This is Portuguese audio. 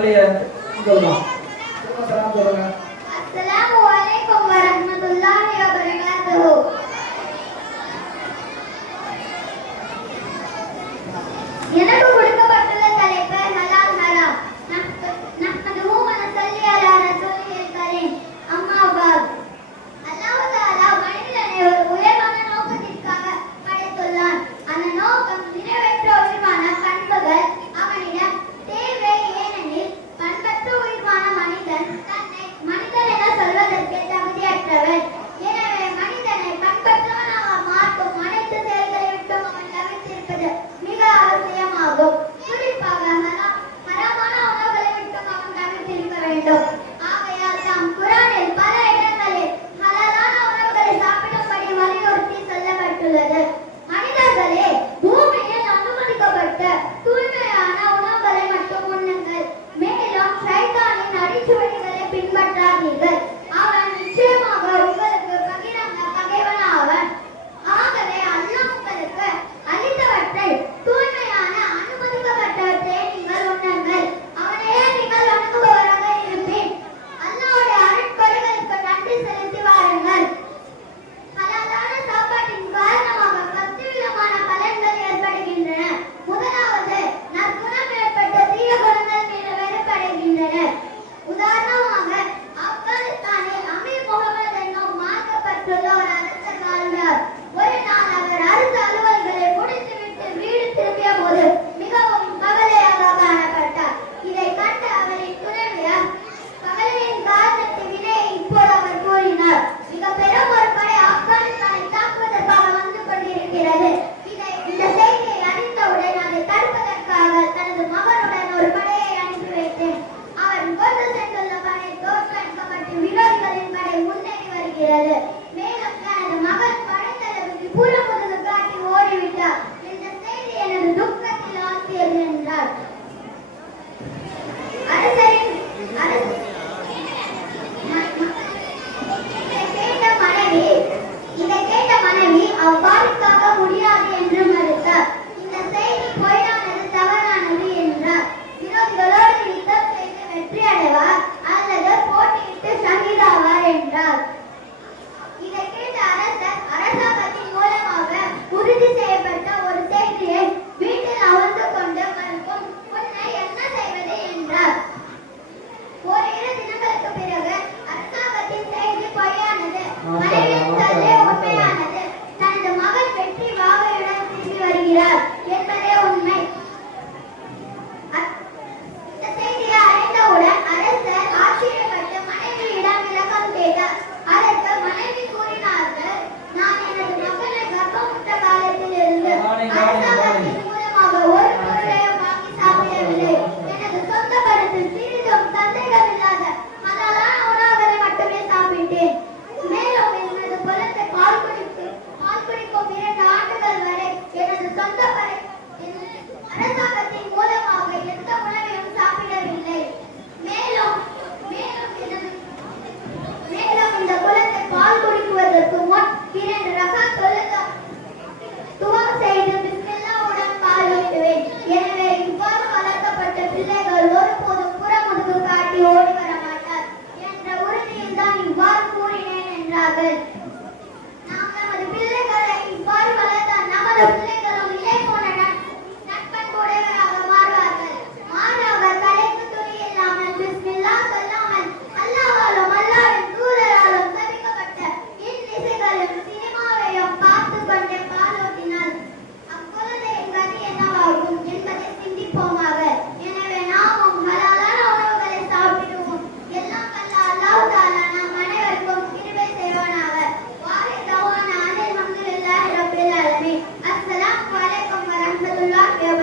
பதில் சலாம் ഇപ്പോൾ Amen.